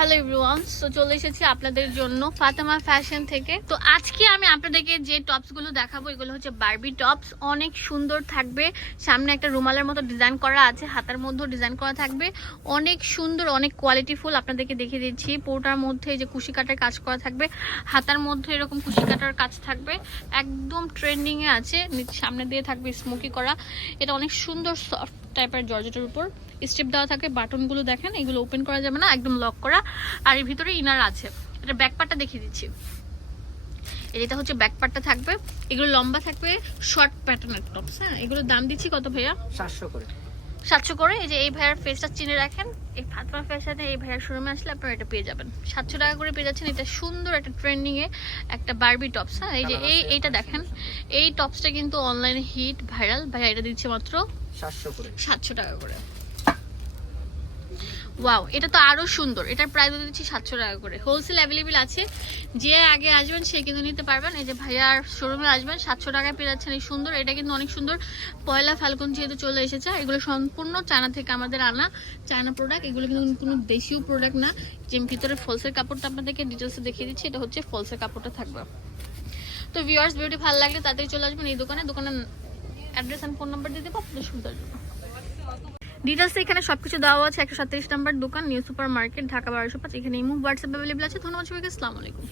Hello everyone, তো চলে এসেছি আপনাদের জন্য ফাতেমা ফ্যাশন থেকে। তো আজকে আমি আপনাদেরকে যে টপসগুলো দেখাবো, এগুলো হচ্ছে বারবি টপস অনেক সুন্দর থাকবে। সামনে একটা রুমালের মতো ডিজাইন করা আছে, হাতার মধ্যেও ডিজাইন করা থাকবে। অনেক সুন্দর, অনেক কোয়ালিটিফুল আপনাদেরকে দেখিয়ে দিচ্ছি। পুরোটার মধ্যে যে কুশি কাটার কাজ করা থাকবে, হাতার মধ্যে এরকম কুশি কাটার কাজ থাকবে। একদম ট্রেন্ডিং এ আছে সামনে দিয়ে থাকবে স্মোকি করা। এটা অনেক সুন্দর সফট টাইপের জর্জেটের উপর। স্টেপ দেওয়া থাকে বাটনগুলো দেখেন, এগুলো ওপেন করা যাবে না, একদম লক করা। আর এর ভিতরে ইনার আছে। এটা ব্যাক পার্টটা দেখিয়ে দিচ্ছি। এটা হচ্ছে ব্যাক পার্টটা থাকবে। এগুলো লম্বা থাকবে শর্ট প্যাটার্নের টপস হ্যাঁ? এগুলোর দাম দিচ্ছি কত ভাইয়া? সাতশো করে। সাতশো করে। এই যে এই ভাইয়ার ফেসটা চিনে রাখেন। এই ফাতমা ফ্যাশনে এই ভাইয়ার শোরুমে আসলে আপনারা এটা পেয়ে যাবেন। সাতশো টাকা করে পেয়ে যাচ্ছেন। এটা সুন্দর একটা ট্রেন্ডিং এ একটা বারবি টপস হ্যাঁ? এই যে এই এইটা দেখেন। এই টপসটা কিন্তু অনলাইনে হিট ভাইরাল ভাইয়া এটা দিচ্ছে মাত্র সাতশো করে। সাতশো টাকা করে। ওয়াও এটা তো আরও সুন্দর। এটার প্রাইস দিচ্ছি সাতশো টাকা করে। হোলসেল অ্যাভেলেবেল আছে। যে আগে আসবেন, সে কিন্তু নিতে পারবেন। এই যে ভাইয়ার শোরুমে আসবেন, সাতশো টাকায় পেয়ে যাচ্ছেন এই সুন্দর। এটা কিন্তু অনেক সুন্দর। পয়লা ফাল্গুন যেহেতু চলে এসেছে এগুলো সম্পূর্ণ চায়না থেকে আমাদের আনা চায়না প্রোডাক্ট এগুলো কিন্তু কোনো দেশীয় প্রোডাক্ট না। যে ভিতরে ফলসের কাপড়টা আপনাদেরকে ডিটেলসে দেখিয়ে দিচ্ছি, এটা হচ্ছে ফলসের কাপড়টা থাকবে। তো ভিউয়ার্স বিউটি ভালো লাগলে তাড়াতাড়ি চলে আসবেন এই দোকানে। দোকানের অ্যাড্রেস অ্যান্ড ফোন নাম্বার দিয়ে দেবো, আপনাদের সুবিধার জন্য। ডিটেলস এখানে সবকিছু দেওয়া আছে, একশো সাতত্রিশ নাম্বার দোকান নিউ সুপার মার্কেট ঢাকা বারোশো পাঁচ এখানে ইমু হোয়াটসঅ্যাপ অ্যাভেলেবল আছে। ধন্যবাদ সবাইকে, আসসালামু আলাইকুম।